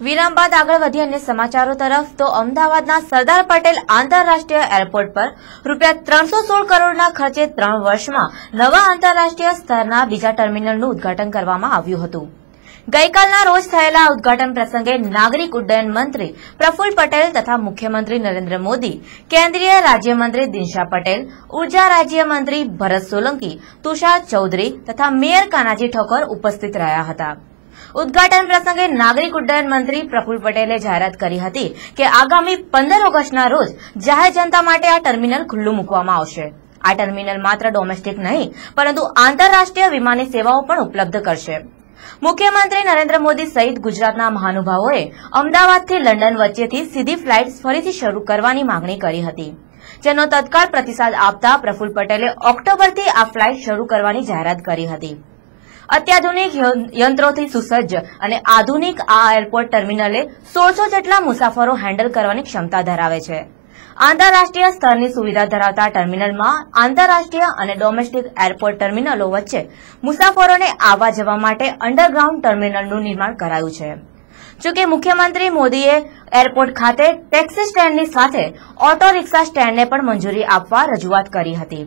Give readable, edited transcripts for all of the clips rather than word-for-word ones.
વિરામ બાદ આગળ વધી અન્ય સમાચારો તરફ તો અમદાવાદના સરદાર પટેલ આંતરરાષ્ટ્રીય એરપોર્ટ પર રૂપિયા 316 કરોડના ખર્ચે 3 વર્ષમાં નવા આંતરરાષ્ટ્રીય સ્તરના બીજા ટર્મિનલનું ઉદ્ઘાટન કરવામાં આવ્યું હતું। ગઈકાલના રોજ થયેલા ઉદ્ઘાટન પ્રસંગે નાગરિક ઉડ્ડયન મંત્રી પ્રફુલ્લ પટેલ તથા મુખ્યમંત્રી નરેન્દ્ર મોદી, કેન્દ્રીય રાજ્યમંત્રી દિનશા પટેલ, ઉર્જા રાજ્યમંત્રી ભરત સોલંકી, તુષાર ચૌધરી તથા મેયર કાનાજી ઠાકોર ઉપસ્થિત રહ્યા હતા। ઉદ્ઘાટન પ્રસંગે નાગરિક ઉડ્ડયન મંત્રી પ્રફુલ્લ પટેલે જાહેરાત કરી હતી કે આગામી 15 ઓગસ્ટના રોજ જાહેર જનતા માટે આ ટર્મિનલ ખુલ્લું મૂકવામાં આવશે। આ ટર્મિનલ માત્ર ડોમેસ્ટિક નહીં પરંતુ આંતરરાષ્ટ્રીય વિમાની સેવાઓ પણ ઉપલબ્ધ કરશે। મુખ્યમંત્રી નરેન્દ્ર મોદી સહિત ગુજરાતના મહાનુભાવોએ અમદાવાદથી લંડન વચ્ચેથી સીધી ફ્લાઇટ ફરીથી શરૂ કરવાની માંગણી કરી હતી, જેનો તત્કાળ પ્રતિસાદ આપતા પ્રફુલ્લ પટેલે ઓક્ટોબરથી આ ફ્લાઇટ શરૂ કરવાની જાહેરાત કરી હતી। અત્યાધુનિક યંત્રોથી સુસજ્જ અને આધુનિક આ એરપોર્ટ ટર્મિનલે 1600 જેટલા મુસાફરો હેન્ડલ કરવાની ક્ષમતા ધરાવે છે। આંતરરાષ્ટ્રીય સ્તરની સુવિધા ધરાવતા ટર્મિનલમાં આંતરરાષ્ટ્રીય અને ડોમેસ્ટિક એરપોર્ટ ટર્મિનલો વચ્ચે મુસાફરોને આવવા જવા માટે અંડરગ્રાઉન્ડ ટર્મિનલનું નિર્માણ કરાયું છે। જોકે મુખ્યમંત્રી મોદીએ એરપોર્ટ ખાતે ટેક્સી સ્ટેન્ડની સાથે ઓટો રિક્ષા સ્ટેન્ડને પણ મંજૂરી આપવા રજૂઆત કરી હતી।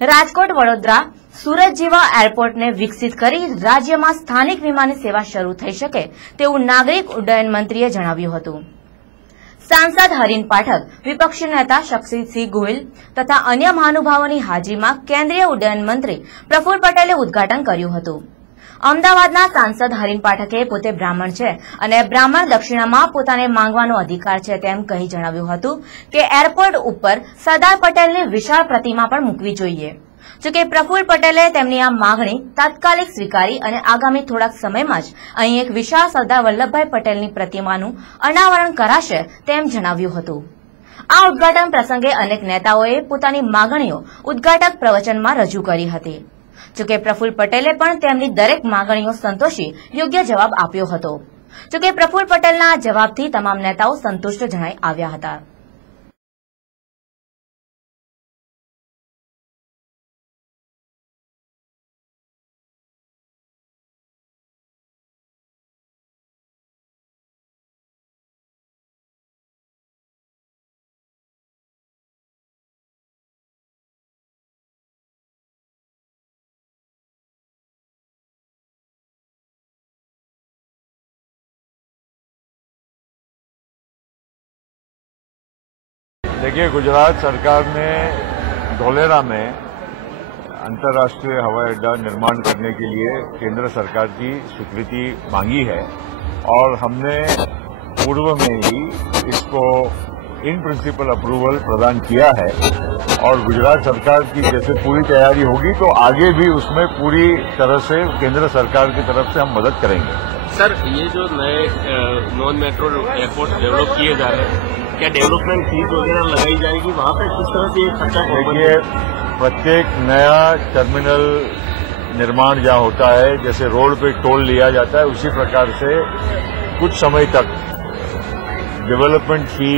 રાજકોટ, વડોદરા, સુરત જેવા એરપોર્ટને વિકસિત કરી રાજ્યમાં સ્થાનિક વિમાની સેવા શરૂ થઈ શકે તેવું નાગરિક ઉડ્ડયન મંત્રીએ જણાવ્યું હતું। સાંસદ હરીન પાઠક, વિપક્ષી નેતા શક્તિસિંહ ગોહિલ તથા અન્ય મહાનુભાવોની હાજરીમાં કેન્દ્રીય ઉડ્ડયન મંત્રી પ્રફુલ્લ પટેલે ઉદ્ઘાટન કર્યું હતું। અમદાવાદના સાંસદ હરીન પાઠકે પોતે બ્રાહ્મણ છે અને બ્રાહ્મણ દક્ષિણામાં પોતાને માંગવાનો અધિકાર છે તેમ કહી જણાવ્યું હતું કે એરપોર્ટ ઉપર સરદાર પટેલની વિશાળ પ્રતિમા પણ મૂકવી જોઈએ। જોકે પ્રફુલ્લ પટેલે તેમની આ માંગણી તાત્કાલિક સ્વીકારી અને આગામી થોડાક સમયમાં જ અહીં એક વિશાળ સરદાર વલ્લભભાઈ પટેલની પ્રતિમાનું અનાવરણ કરાશે તેમ જણાવ્યું હતું। આ ઉદ્ઘાટન પ્રસંગે અનેક નેતાઓએ પોતાની માંગણીઓ ઉદ્ઘાટક પ્રવચનમાં રજૂ કરી હતી। જોકે પ્રફુલ્લ પટેલે પણ તેમની દરેક માંગણીઓ સંતોષી યોગ્ય જવાબ આપ્યો હતો। જોકે પ્રફુલ્લ પટેલના આ જવાબથી તમામ નેતાઓ સંતુષ્ટ જણાઈ આવ્યા હતા। देखिए, गुजरात सरकार ने धोलेरा में अंतर्राष्ट्रीय हवाई अड्डा निर्माण करने के लिए केंद्र सरकार की स्वीकृति मांगी है और हमने पूर्व में ही इसको इन प्रिंसिपल अप्रूवल प्रदान किया है और गुजरात सरकार की जैसे पूरी तैयारी होगी तो आगे भी उसमें पूरी तरह से केंद्र सरकार की तरफ से हम मदद करेंगे। सर, ये जो नए नॉन मेट्रो एयरपोर्ट डेवलप किए जा रहे हैं, क्या डेवलपमेंट फीस वगैरह लगाई जाएगी वहाँ पे? किस तरह से खर्चा? देखिए, प्रत्येक नया टर्मिनल निर्माण जहाँ होता है, जैसे रोड पे टोल लिया जाता है, उसी प्रकार से कुछ समय तक डेवलपमेंट फी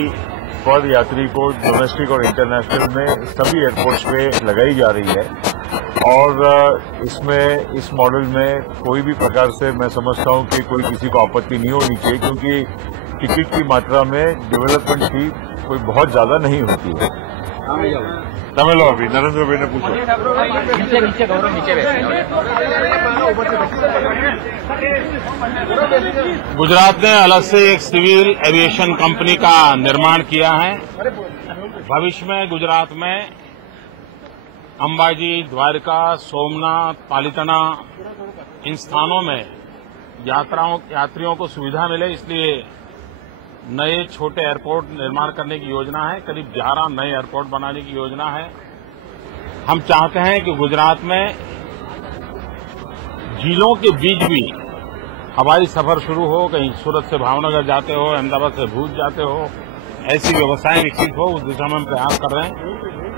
पर यात्री को डोमेस्टिक और इंटरनेशनल में सभी एयरपोर्ट्स पे लगाई जा रही है और इसमें इस मॉडल में कोई भी प्रकार से मैं समझता हूँ कि कोई किसी को आपत्ति नहीं होनी चाहिए, क्योंकि टिकट की मात्रा में डेवलपमेंट फी कोई बहुत ज्यादा नहीं होती है। તમે લો અભી નરેન્દ્રભાઈને પૂછો। गुजरात ने अलग से एक सिविल एविएशन कंपनी का निर्माण किया है। भविष्य में गुजरात में अंबाजी, द्वारका, सोमनाथ, पालिताना इन स्थानों में यात्रियों को सुविधा मिले, इसलिए नए छोटे एयरपोर्ट निर्माण करने की योजना है। करीब 11 नए एयरपोर्ट बनाने की योजना है। हम चाहते हैं कि गुजरात में जिलों के बीच भी हवाई सफर शुरू हो, कहीं सूरत से भावनगर जाते हो, अहमदाबाद से भुज जाते हो, ऐसी व्यवस्थाएं विकसित हो, उस दिशा में हम प्रयास कर रहे हैं।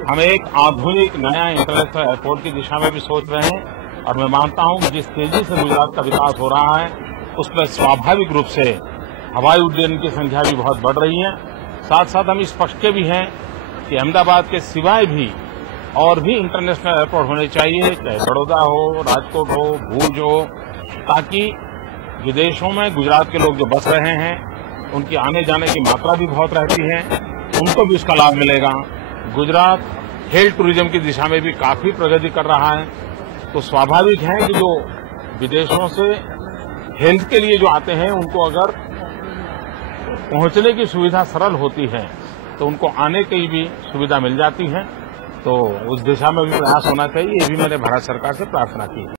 हम एक आधुनिक नया इंटरनेशनल एयरपोर्ट की दिशा में भी सोच रहे हैं और मैं मानता हूं कि जिस तेजी से गुजरात का विकास हो रहा है उसमें स्वाभाविक रूप से हवाई उड्डयन की संख्या भी बहुत बढ़ रही है। साथ साथ हम इस पक्ष के भी हैं कि अहमदाबाद के सिवाय भी और भी इंटरनेशनल एयरपोर्ट होने चाहिए, चाहे बड़ौदा हो, राजकोट हो, भुज हो, ताकि विदेशों में गुजरात के लोग जो बस रहे हैं उनकी आने जाने की मात्रा भी बहुत रहती है, उनको भी उसका लाभ मिलेगा। गुजरात हेल्थ टूरिज्म की दिशा में भी काफी प्रगति कर रहा है, तो स्वाभाविक है कि जो विदेशों से हेल्थ के लिए जो आते हैं उनको अगर पहुंचने की सुविधा सरल होती है तो उनको आने की भी सुविधा मिल जाती है। तो उस दिशा में भी प्रयास होना चाहिए, ये भी मैंने भारत सरकार से प्रार्थना की है।